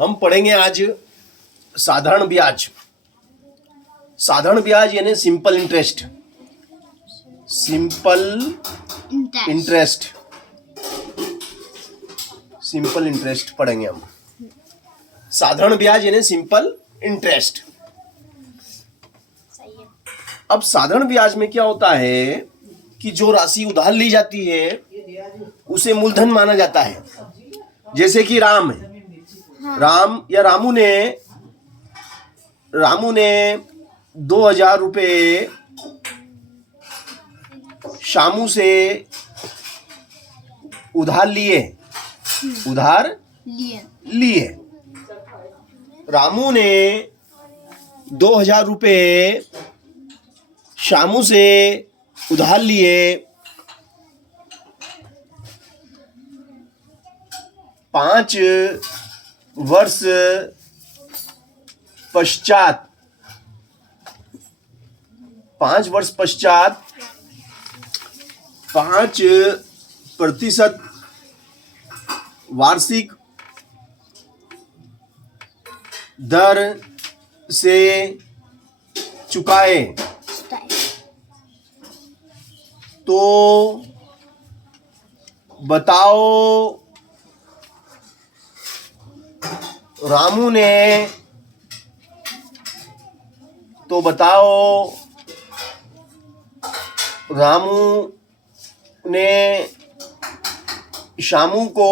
हम पढ़ेंगे आज साधारण ब्याज। साधारण ब्याज यानी simple interest. Simple interest, simple interest पढ़ेंगे हम। साधारण ब्याज यानी सिंपल इंटरेस्ट। अब साधारण ब्याज में क्या होता है कि जो राशि उधार ली जाती है उसे मूलधन माना जाता है। जैसे कि राम है, राम या रामू ने 2000 रुपये शामू से उधार लिए। रामू ने 2000 रुपये शामू से उधार लिए। 5 वर्ष पश्चात 5% वार्षिक दर से चुकाए तो बताओ रामू ने शामू को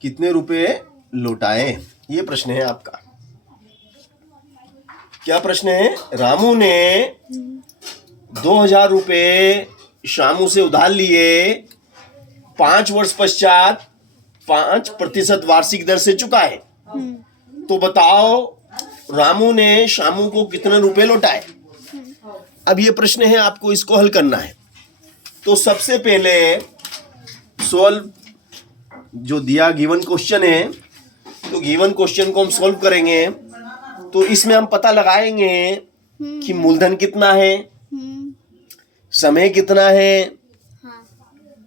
कितने रुपए लौटाए? ये प्रश्न है आपका। क्या प्रश्न है? रामू ने 2000 रुपये शामू से उधार लिए, 5 वर्ष पश्चात 5% वार्षिक दर से चुकाए तो बताओ रामू ने शामू को कितने रुपए लौटाए? अब ये प्रश्न है, आपको इसको हल करना है। तो सबसे पहले सॉल्व जो दिया गिवन क्वेश्चन है, तो गिवन क्वेश्चन को हम सॉल्व करेंगे। तो इसमें हम पता लगाएंगे कि मूलधन कितना है, समय कितना है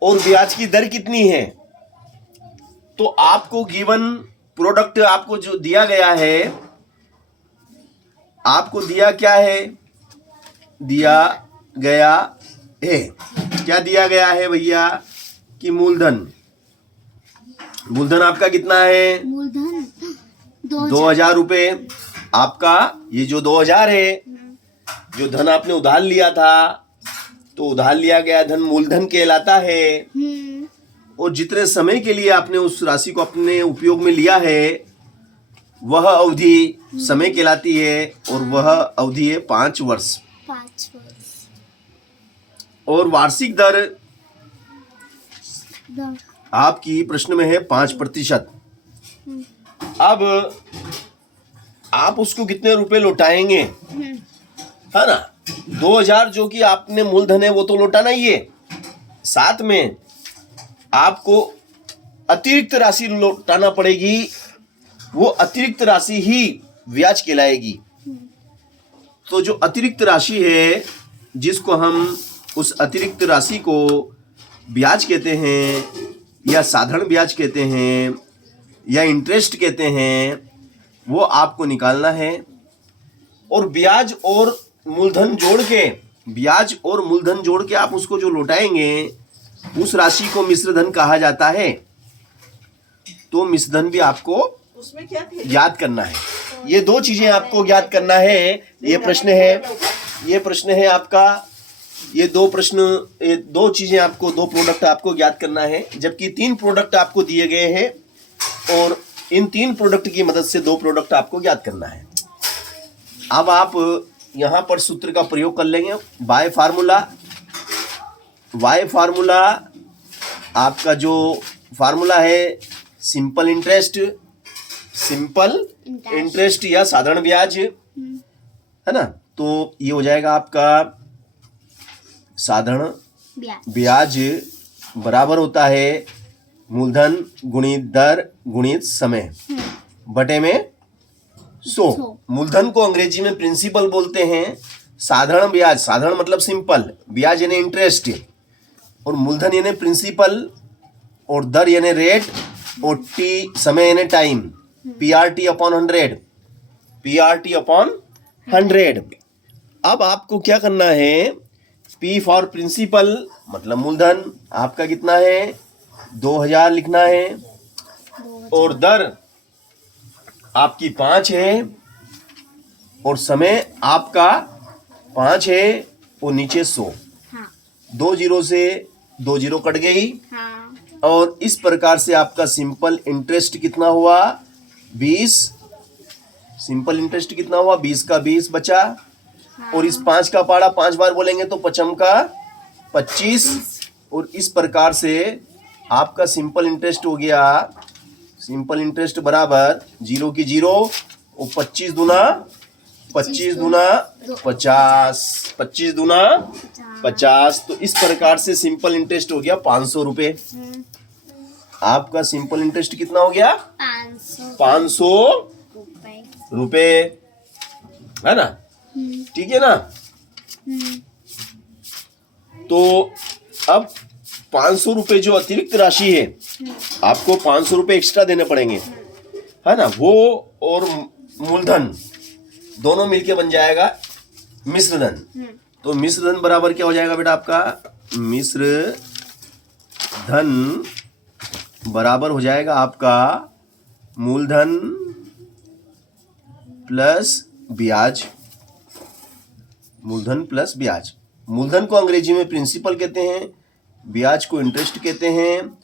और ब्याज की दर कितनी है। तो आपको गिवन प्रोडक्ट आपको जो दिया गया है, आपको दिया क्या है? क्या दिया गया है भैया कि मूलधन आपका कितना है? 2000 रुपये आपका। ये जो 2000 है, जो धन आपने उधार लिया था, तो उधार लिया गया धन मूलधन कहलाता है। और जितने समय के लिए आपने उस राशि को अपने उपयोग में लिया है, वह अवधि समय कहलाती है और वह अवधि है 5 वर्ष। और वार्षिक दर आपकी प्रश्न में है 5%। अब आप उसको कितने रुपए लौटाएंगे, है ना? 2000 जो कि आपने मूलधन है वो तो लौटाना ही है, साथ में आपको अतिरिक्त राशि लौटाना पड़ेगी। वो अतिरिक्त राशि ही ब्याज कहलाएगी। तो जो अतिरिक्त राशि है, जिसको हम उस अतिरिक्त राशि को ब्याज कहते हैं या साधारण ब्याज कहते हैं या इंटरेस्ट कहते हैं, वो आपको निकालना है। और ब्याज और मूलधन जोड़ के आप उसको जो लौटाएंगे, उस राशि को मिश्रधन कहा जाता है। तो मिश्रधन भी आपको उसमें क्या याद करना है। ये 2 चीजें आपको याद करना है। ये प्रश्न है आपका। ये 2 चीजें आपको, 2 प्रोडक्ट आपको याद करना है, जबकि 3 प्रोडक्ट आपको दिए गए हैं और इन 3 प्रोडक्ट की मदद से 2 प्रोडक्ट आपको याद करना है। अब आप यहाँ पर सूत्र का प्रयोग कर लेंगे। वाई फार्मूला आपका जो फार्मूला है सिंपल इंटरेस्ट या साधारण ब्याज, है ना? तो ये हो जाएगा आपका साधारण ब्याज बराबर होता है मूलधन गुणित दर गुणित समय बटे में 100। मूलधन को अंग्रेजी में प्रिंसिपल बोलते हैं। साधारण ब्याज, साधारण मतलब सिंपल, ब्याज यानी इंटरेस्ट, और मूलधन यानी प्रिंसिपल, और दर यानी रेट, और टी समय यानी time. PRT upon 100, PRT upon 100। अब आपको क्या करना है, P फॉर प्रिंसिपल मतलब मूलधन आपका कितना है 2000 लिखना है, और दर आपकी 5 है, और समय आपका 5 है, और नीचे 100। हाँ 2 जीरो से 2 जीरो कट गई, हाँ और इस प्रकार से आपका सिंपल इंटरेस्ट कितना हुआ 20। सिंपल इंटरेस्ट कितना हुआ 20 का 20 बचा, और इस 5 का पाड़ा 5 बार बोलेंगे तो 5 का 25, और इस प्रकार से आपका सिंपल इंटरेस्ट हो गया। सिंपल इंटरेस्ट बराबर 0 की 0, और 25 दूना 50, 25 दूना 50। तो इस प्रकार से सिंपल इंटरेस्ट हो गया 500 रुपए। आपका सिंपल इंटरेस्ट कितना हो गया 500 रुपए, है ना। ठीक है ना। तो अब 500 रुपए जो अतिरिक्त राशि है, आपको 500 रुपए एक्स्ट्रा देने पड़ेंगे, है ना। वो और मूलधन दोनों मिलके बन जाएगा मिश्रधन। तो मिश्रधन बराबर क्या हो जाएगा बेटा आपका, मिश्रधन बराबर हो जाएगा आपका मूलधन प्लस ब्याज। मूलधन प्लस ब्याज। मूलधन को अंग्रेजी में प्रिंसिपल कहते हैं, ब्याज को इंटरेस्ट कहते हैं,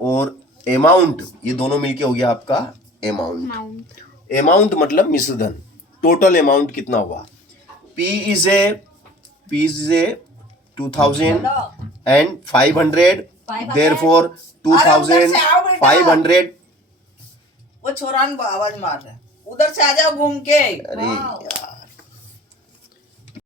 और अमाउंट ये दोनों मिलके हो गया आपका अमाउंट। अमाउंट मतलब मिश्रधन, टोटल अमाउंट कितना हुआ। P is a 2500, therefore 2500। वो छोरा आवाज मार रहा है, उधर से आ जाओ घूम के। अरे